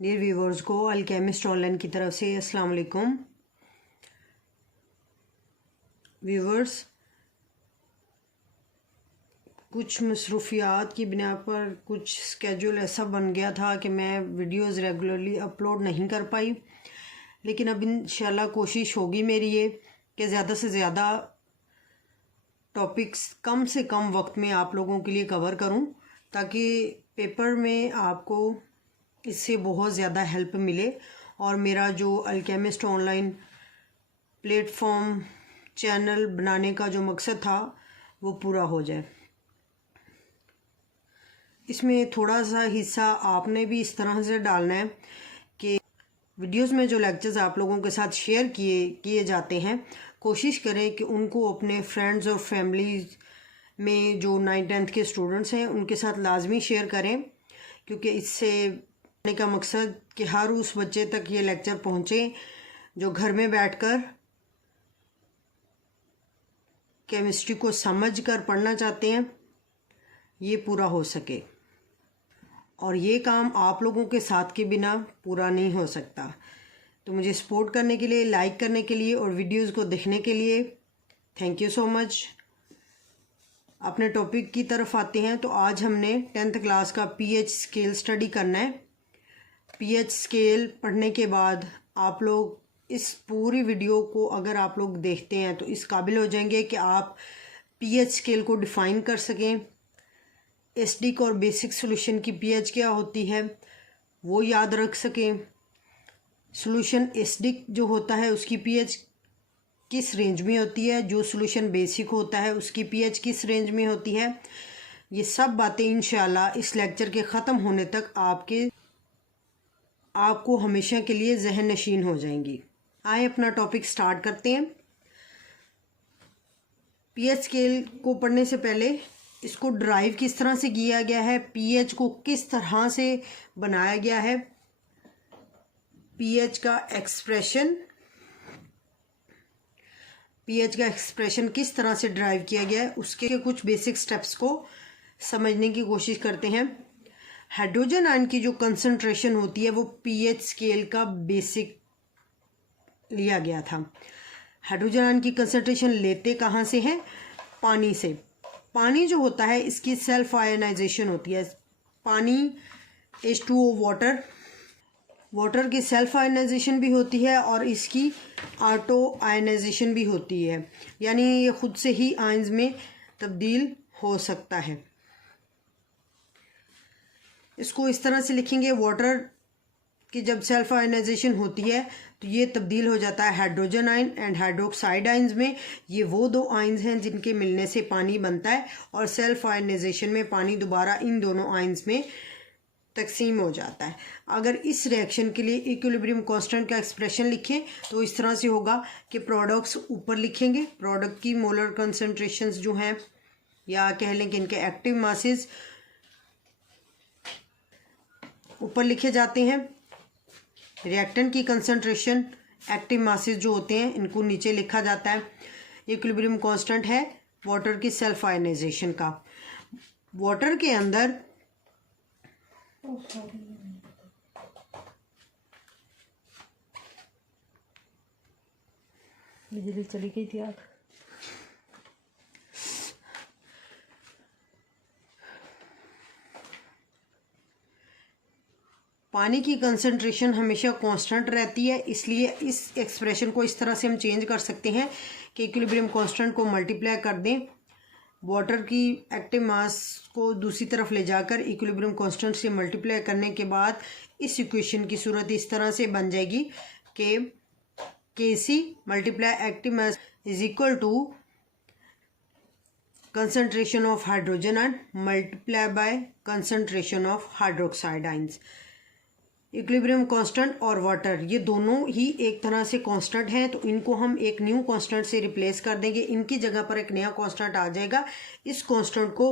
Dear viewers को alchemist online की तरफ से अस्सलाम वालेकुम। व्यूवर्स, कुछ मसरूफियात की बिना पर कुछ स्केड्यूल ऐसा बन गया था कि मैं वीडियोस रेगुलरली अपलोड नहीं कर पाई, लेकिन अब इंशाल्लाह कोशिश होगी मेरी ये कि ज़्यादा से ज़्यादा टॉपिक्स कम से कम वक्त में आप लोगों के लिए कवर करूं, ताकि पेपर में आपको इससे बहुत ज़्यादा हेल्प मिले और मेरा जो अल्केमिस्ट ऑनलाइन प्लेटफॉर्म चैनल बनाने का जो मकसद था वो पूरा हो जाए। इसमें थोड़ा सा हिस्सा आपने भी इस तरह से डालना है कि वीडियोस में जो लेक्चर्स आप लोगों के साथ शेयर किए जाते हैं, कोशिश करें कि उनको अपने फ्रेंड्स और फैमिली में जो 9th-10th के स्टूडेंट्स हैं उनके साथ लाजमी शेयर करें, क्योंकि इससे का मकसद कि हर उस बच्चे तक ये लेक्चर पहुँचे जो घर में बैठकर केमिस्ट्री को समझ कर पढ़ना चाहते हैं, ये पूरा हो सके। और ये काम आप लोगों के साथ के बिना पूरा नहीं हो सकता। तो मुझे सपोर्ट करने के लिए, लाइक करने के लिए और वीडियोस को देखने के लिए थैंक यू सो मच। अपने टॉपिक की तरफ आते हैं। तो आज हमने 10th क्लास का पीएच स्केल स्टडी करना है। पीएच स्केल पढ़ने के बाद आप लोग इस पूरी वीडियो को अगर आप लोग देखते हैं तो इस काबिल हो जाएंगे कि आप पीएच स्केल को डिफ़ाइन कर सकें। एसिडिक और बेसिक सॉल्यूशन की पीएच क्या होती है वो याद रख सकें। सॉल्यूशन एसिडिक जो होता है उसकी पीएच किस रेंज में होती है, जो सॉल्यूशन बेसिक होता है उसकी पीएच किस रेंज में होती है। ये सब बातें इंशाल्लाह इस लेक्चर के ख़त्म होने तक आपको हमेशा के लिए जहन नशीन हो जाएंगी। आए अपना टॉपिक स्टार्ट करते हैं। पीएच स्केल को पढ़ने से पहले इसको ड्राइव किस तरह से किया गया है, पीएच को किस तरह से बनाया गया है, पीएच का एक्सप्रेशन किस तरह से ड्राइव किया गया है, उसके कुछ बेसिक स्टेप्स को समझने की कोशिश करते हैं। हाइड्रोजन आयन की जो कंसंट्रेशन होती है वो पीएच स्केल का बेसिक लिया गया था। हाइड्रोजन आयन की कंसंट्रेशन लेते कहाँ से हैं? पानी से। पानी जो होता है इसकी सेल्फ आयनाइजेशन होती है। पानी H2O वाटर की सेल्फ आयनाइजेशन भी होती है और इसकी ऑटो आयनाइजेशन भी होती है, यानी ये खुद से ही आयंस में तब्दील हो सकता है। इसको इस तरह से लिखेंगे, वाटर की जब सेल्फ आयनाइजेशन होती है तो ये तब्दील हो जाता है hydrogen ion and hydroxide ions में। ये वो दो आयंस हैं जिनके मिलने से पानी बनता है और सेल्फ आयनाइजेशन में पानी दोबारा इन दोनों आयंस में तकसीम हो जाता है। अगर इस रिएक्शन के लिए इक्विलिब्रियम कांस्टेंट का एक्सप्रेशन लिखें तो इस तरह से होगा कि प्रोडक्ट्स ऊपर लिखेंगे, प्रोडक्ट की मोलर कंसनट्रेशंस जो हैं या कह लें कि इनके एक्टिव मासेस ऊपर लिखे जाते हैं। रिएक्टेंट की कंसंट्रेशन, एक्टिव मासेस जो होते हैं इनको नीचे लिखा जाता है। इक्विलिब्रियम कांस्टेंट है वाटर की सेल्फ आयनाइजेशन का। वाटर के अंदर बिजली चली गई थी। पानी की कंसंट्रेशन हमेशा कांस्टेंट रहती है, इसलिए इस एक्सप्रेशन को इस तरह से हम चेंज कर सकते हैं कि इक्विलिब्रियम कांस्टेंट को मल्टीप्लाई कर दें, वाटर की एक्टिव मास को दूसरी तरफ ले जाकर इक्विलिब्रियम कांस्टेंट से मल्टीप्लाई करने के बाद इस इक्वेशन की सूरत इस तरह से बन जाएगी कि Kc multiply active mass is equal to concentration of hydrogen ion multiply by concentration of hydroxide ions. Equilibrium constant और वाटर ये दोनों ही एक तरह से कांस्टेंट हैं, तो इनको हम एक न्यू कांस्टेंट से रिप्लेस कर देंगे। इनकी जगह पर एक नया कांस्टेंट आ जाएगा। इस कांस्टेंट को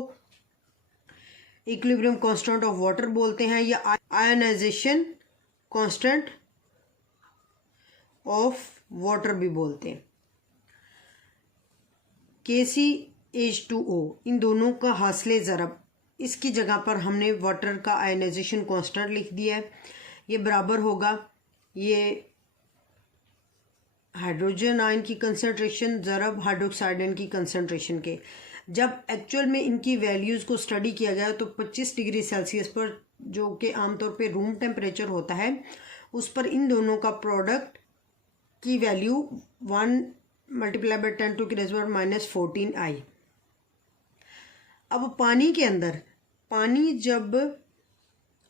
इक्विलिब्रियम कांस्टेंट ऑफ वाटर बोलते हैं या आयनाइजेशन कांस्टेंट ऑफ वाटर भी बोलते हैं। KCH2O इन दोनों का हासिले ज़रब, इसकी जगह पर हमने वाटर का आयनाइजेशन कांस्टेंट लिख दिया है। ये बराबर होगा ये हाइड्रोजन आयन की कंसंट्रेशन ज़रब हाइड्रोक्साइड आयन की कंसंट्रेशन के। जब एक्चुअल में इनकी वैल्यूज़ को स्टडी किया जाए तो 25 डिग्री सेल्सियस पर, जो कि आमतौर पे रूम टेम्परेचर होता है, उस पर इन दोनों का प्रोडक्ट की वैल्यू 1 × 10⁻⁻14 आई। अब पानी के अंदर, पानी जब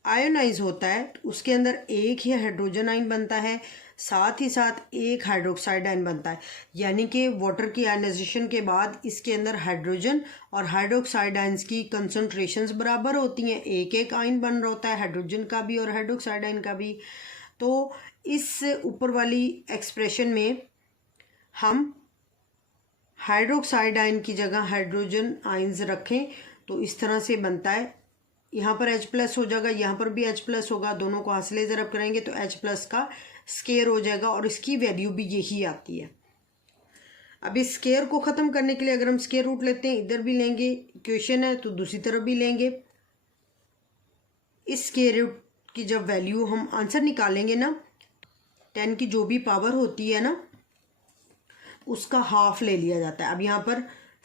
आयोनाइज होता है तो उसके अंदर एक ही हाइड्रोजन आयन बनता है, साथ ही साथ एक हाइड्रोक्साइड आयन बनता है। यानी कि वाटर की आयनाइजेशन के बाद इसके अंदर हाइड्रोजन और हाइड्रोक्साइड आयन्स की कंसंट्रेशंस बराबर होती हैं। एक एक आयन बन रहा होता है, हाइड्रोजन का भी और हाइड्रोक्साइड आयन का भी। तो इस ऊपर वाली एक्सप्रेशन में हम हाइड्रोक्साइड आयन की जगह हाइड्रोजन आयन्स रखें तो इस तरह से बनता है। यहाँ पर H+ हो जाएगा, यहाँ पर भी H+ होगा, दोनों को हासिले ज़रब करेंगे तो H+ का स्केयर हो जाएगा और इसकी वैल्यू भी यही आती है। अब इस स्केयर को ख़त्म करने के लिए अगर हम स्केयर रूट लेते हैं, इधर भी लेंगे, इक्वेशन है तो दूसरी तरफ भी लेंगे। इस स्केयर रूट की जब वैल्यू हम आंसर निकालेंगे ना, 10 की जो भी पावर होती है ना, उसका हाफ ले लिया जाता है। अब यहाँ पर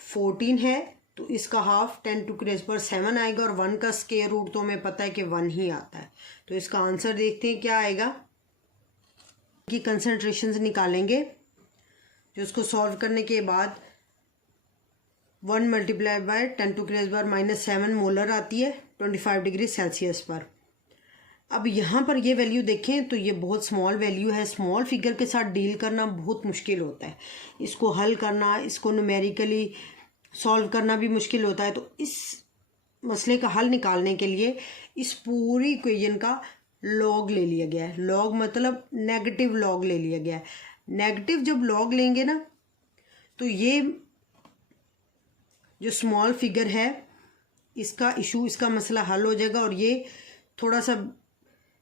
14 है तो इसका हाफ 10⁻⁷ आएगा और 1 का स्केयर रूट तो हमें पता है कि 1 ही आता है। तो इसका आंसर देखते हैं क्या आएगा। की कंसंट्रेशंस निकालेंगे, जो उसको सॉल्व करने के बाद 1 × 10⁻⁻7 मोलर आती है 25 डिग्री सेल्सियस पर। अब यहाँ पर ये वैल्यू देखें तो ये बहुत स्मॉल वैल्यू है। स्मॉल फिगर के साथ डील करना बहुत मुश्किल होता है, इसको हल करना, इसको न्यूमेरिकली सॉल्व करना भी मुश्किल होता है। तो इस मसले का हल निकालने के लिए इस पूरी इक्वेशन का लॉग ले लिया गया है। लॉग मतलब नेगेटिव लॉग ले लिया गया है। नेगेटिव जब लॉग लेंगे ना तो ये जो स्मॉल फिगर है इसका इशू, इसका मसला हल हो जाएगा और ये थोड़ा सा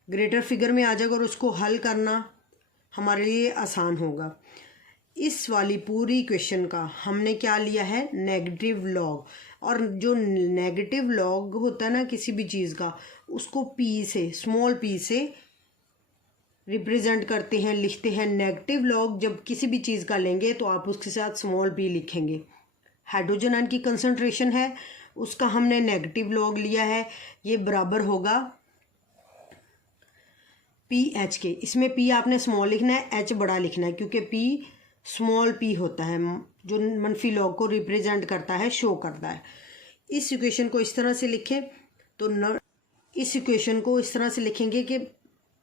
ग्रेटर फिगर में आ जाएगा और उसको हल करना हमारे लिए आसान होगा। इस वाली पूरी इक्वेशन का हमने क्या लिया है, नेगेटिव लॉग। और जो नेगेटिव लॉग होता है ना किसी भी चीज़ का, उसको p से, स्मॉल p से रिप्रेजेंट करते हैं, लिखते हैं। नेगेटिव लॉग जब किसी भी चीज़ का लेंगे तो आप उसके साथ स्मॉल p लिखेंगे। हाइड्रोजन आयन की कंसंट्रेशन है, उसका हमने नेगेटिव लॉग लिया है, ये बराबर होगा pH के। इसमें p आपने स्मॉल लिखना है, h बड़ा लिखना है, क्योंकि p स्मॉल p होता है जो मनफी लॉग को रिप्रेजेंट करता है, शो करता है। इस इक्वेशन को इस तरह से लिखें तो इस इक्वेशन को इस तरह से लिखेंगे कि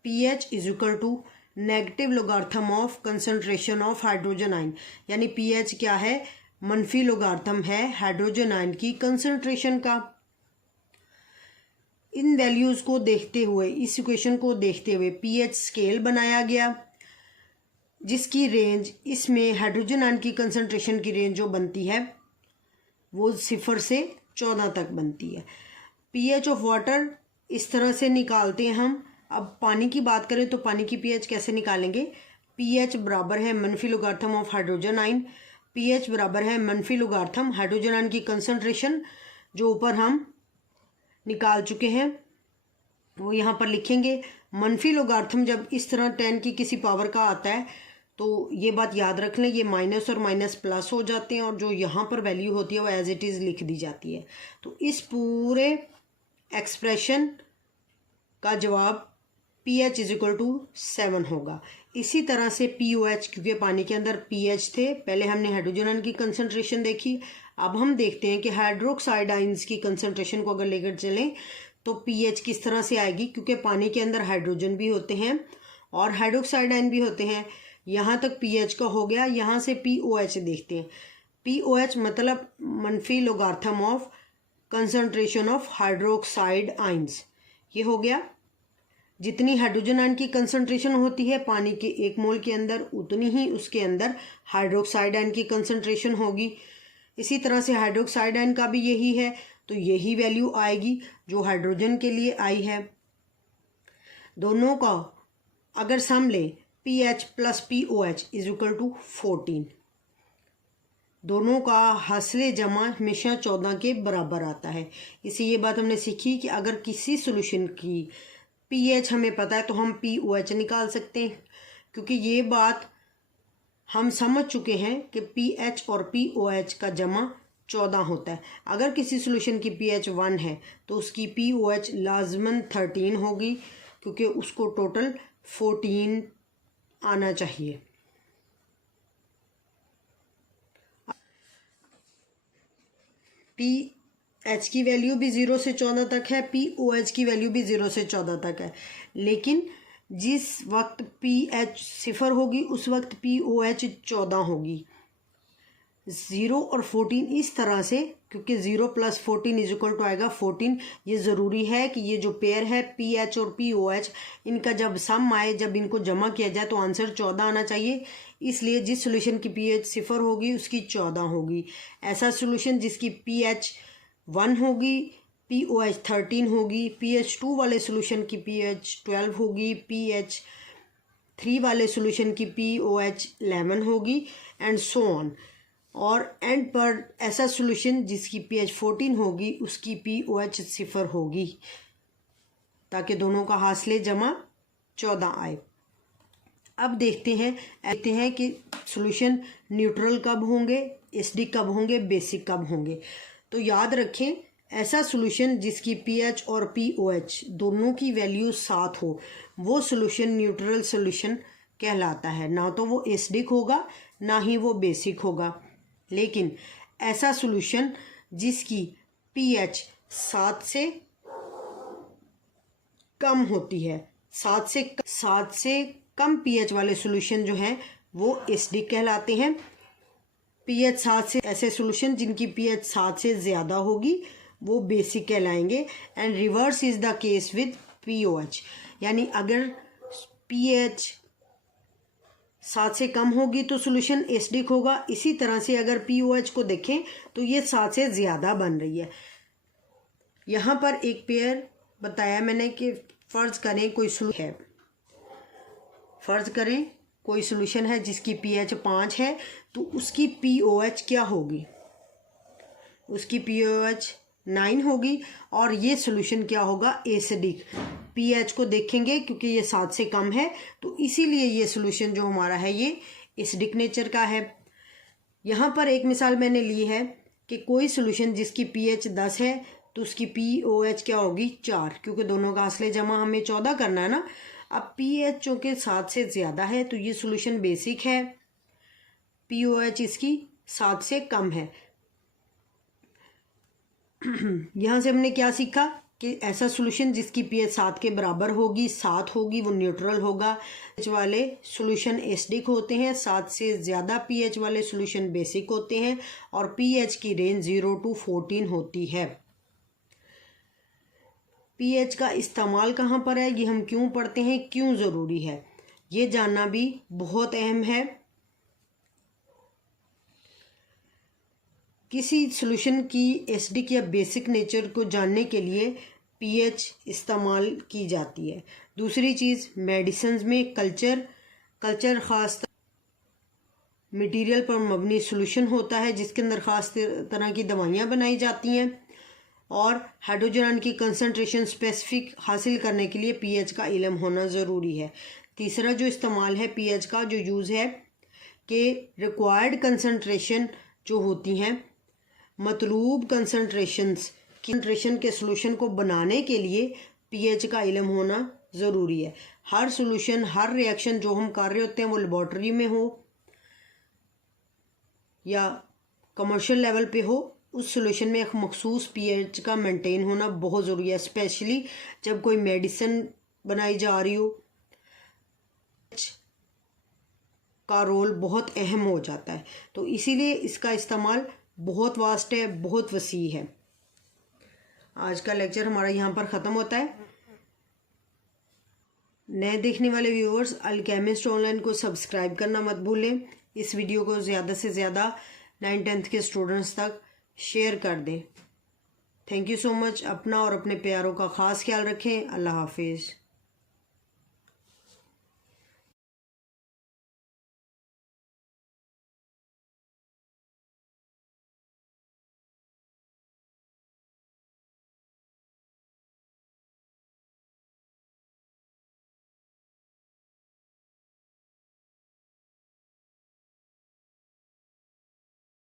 pH = negative logarithm of concentration of hydrogen ion. यानी pH क्या है, मनफी लोगार्थम है हाइड्रोजन आयन की कंसंट्रेशन का। इन वैल्यूज़ को देखते हुए, इस इक्वेशन को देखते हुए pH स्केल बनाया गया, जिसकी रेंज, इसमें हाइड्रोजन आयन की कंसंट्रेशन की रेंज जो बनती है वो 0 से 14 तक बनती है। pH ऑफ वाटर इस तरह से निकालते हैं हम। अब पानी की बात करें तो पानी की pH कैसे निकालेंगे, pH बराबर है मनफी logarithm of hydrogen ion. pH बराबर है मनफी लोगार्थम हाइड्रोजन आयन की कंसंट्रेशन, जो ऊपर हम निकाल चुके हैं, वो यहाँ पर लिखेंगे। मनफी लोगार्थम जब इस तरह 10 की किसी पावर का आता है तो ये बात याद रख लें, ये माइनस और माइनस प्लस हो जाते हैं और जो यहाँ पर वैल्यू होती है वो एज इट इज़ लिख दी जाती है। तो इस पूरे एक्सप्रेशन का जवाब pH = 7 होगा। इसी तरह से POH, क्योंकि पानी के अंदर pH थे, पहले हमने हाइड्रोजन आयन की कंसंट्रेशन देखी, अब हम देखते हैं कि हाइड्रोक्साइड आयन्स की कंसंट्रेशन को अगर लेकर चलें तो pH किस तरह से आएगी, क्योंकि पानी के अंदर हाइड्रोजन भी होते हैं और हाइड्रोक्साइड आयन भी होते हैं। यहाँ तक pH का हो गया, यहाँ से POH देखते हैं। POH मतलब मनफी logarithm of concentration of hydroxide ions, ये हो गया। जितनी हाइड्रोजन आयन की कंसंट्रेशन होती है पानी के 1 मोल के अंदर, उतनी ही उसके अंदर हाइड्रोक्साइड आयन की कंसंट्रेशन होगी। इसी तरह से हाइड्रोक्साइड आयन का भी यही है, तो यही वैल्यू आएगी जो हाइड्रोजन के लिए आई है। दोनों का अगर सम लें, pH + POH = 14, दोनों का हासिले जमा हमेशा 14 के बराबर आता है। इसी ये बात हमने सीखी कि अगर किसी सोल्यूशन की pH हमें पता है तो हम POH निकाल सकते हैं, क्योंकि ये बात हम समझ चुके हैं कि pH और POH का जमा 14 होता है। अगर किसी सॉल्यूशन की pH 1 है तो उसकी POH लाजमन 13 होगी, क्योंकि उसको टोटल 14 आना चाहिए। pH की वैल्यू भी 0 से 14 तक है, POH की वैल्यू भी 0 से 14 तक है, लेकिन जिस वक्त pH 0 होगी उस वक्त POH 14 होगी। 0 और 14 इस तरह से, क्योंकि 0 + 14 = आएगा 14। ये ज़रूरी है कि ये जो पेयर है pH और POH, इनका जब सम आए, जब इनको जमा किया जाए तो आंसर 14 आना चाहिए। इसलिए जिस सॉल्यूशन की pH 0 होगी उसकी 14 होगी। ऐसा सॉल्यूशन जिसकी pH 1 होगी POH 13 होगी, pH 2 वाले सॉल्यूशन की pH 12 होगी, pH 3 वाले सॉल्यूशन की POH 11 होगी, एंड सो ऑन। और एंड पर ऐसा सॉल्यूशन जिसकी pH 14 होगी उसकी POH 0 होगी, ताकि दोनों का हासिल जमा 14 आए। अब देखते हैं कि सॉल्यूशन न्यूट्रल कब होंगे, एसिडिक कब होंगे, बेसिक कब होंगे। तो याद रखें, ऐसा सॉल्यूशन जिसकी pH और POH दोनों की वैल्यू 7 हो, वो सॉल्यूशन न्यूट्रल सॉल्यूशन कहलाता है। ना तो वो एसिडिक होगा, ना ही वो बेसिक होगा। लेकिन ऐसा सॉल्यूशन जिसकी pH 7 से कम होती है, 7 से कम pH वाले सॉल्यूशन जो हैं वो एसिडिक कहलाते हैं। pH 7 से, ऐसे सॉल्यूशन जिनकी pH 7 से ज़्यादा होगी वो बेसिक कहलाएंगे। And reverse is the case with POH, यानी अगर pH 7 से कम होगी तो सॉल्यूशन एसिडिक होगा। इसी तरह से अगर POH को देखें तो ये 7 से ज़्यादा बन रही है। यहाँ पर एक पेयर बताया मैंने कि फ़र्ज़ करें कोई सॉल्यूशन है, फ़र्ज़ करें कोई सॉल्यूशन है जिसकी pH 5 है, तो उसकी POH क्या होगी, उसकी POH 9 होगी, और ये सॉल्यूशन क्या होगा, एसिडिक। pH को देखेंगे क्योंकि ये 7 से कम है, तो इसीलिए ये सॉल्यूशन जो हमारा है ये एसिडिक नेचर का है। यहाँ पर एक मिसाल मैंने ली है कि कोई सॉल्यूशन जिसकी pH 10 है तो उसकी POH क्या होगी, 4, क्योंकि दोनों का हासिल जमा हमें 14 करना है ना। अब pH चूँकि 7 से ज़्यादा है तो ये सॉल्यूशन बेसिक है, POH इसकी 7 से कम है। यहाँ से हमने क्या सीखा कि ऐसा सॉल्यूशन जिसकी pH 7 के बराबर होगी, 7 होगी, वो न्यूट्रल होगा। pH वाले सॉल्यूशन एसिडिक होते हैं, 7 से ज़्यादा pH वाले सॉल्यूशन बेसिक होते हैं, और pH की रेंज 0 to 14 होती है। pH का इस्तेमाल कहाँ पर है, ये हम क्यों पढ़ते हैं, क्यों ज़रूरी है, ये जानना भी बहुत अहम है। किसी सॉल्यूशन की एसिडिक या बेसिक नेचर को जानने के लिए pH इस्तेमाल की जाती है। दूसरी चीज़, मेडिसिन्स में कल्चर ख़ास मटेरियल पर मबनी सॉल्यूशन होता है जिसके अंदर ख़ास तरह की दवाइयाँ बनाई जाती हैं, और हाइड्रोजन की कंसंट्रेशन स्पेसिफिक हासिल करने के लिए pH का इल्म होना ज़रूरी है। तीसरा जो इस्तेमाल है pH का, जो यूज़ है कि रिक्वायर्ड कंसंट्रेशन जो होती हैं, मतलूब कंसंट्रेशन के सॉल्यूशन को बनाने के लिए pH का इल्म होना ज़रूरी है। हर सॉल्यूशन, हर रिएक्शन जो हम कर रहे होते हैं, वो लेबॉर्ट्री में हो या कमर्शियल लेवल पे हो, उस सॉल्यूशन में एक मखसूस pH का मेंटेन होना बहुत ज़रूरी है। स्पेशली जब कोई मेडिसिन बनाई जा रही हो, का रोल बहुत अहम हो जाता है। तो इसीलिए इसका इस्तेमाल बहुत वास्ट है, बहुत वसी है। आज का लेक्चर हमारा यहाँ पर ख़त्म होता है। नए देखने वाले व्यूअर्स अल्केमिस्ट ऑनलाइन को सब्सक्राइब करना मत भूलें। इस वीडियो को ज़्यादा से ज़्यादा 9th-10th के स्टूडेंट्स तक शेयर कर दें। Thank you so much. अपना और अपने प्यारों का ख़ास ख्याल रखें। अल्लाह हाफिज़।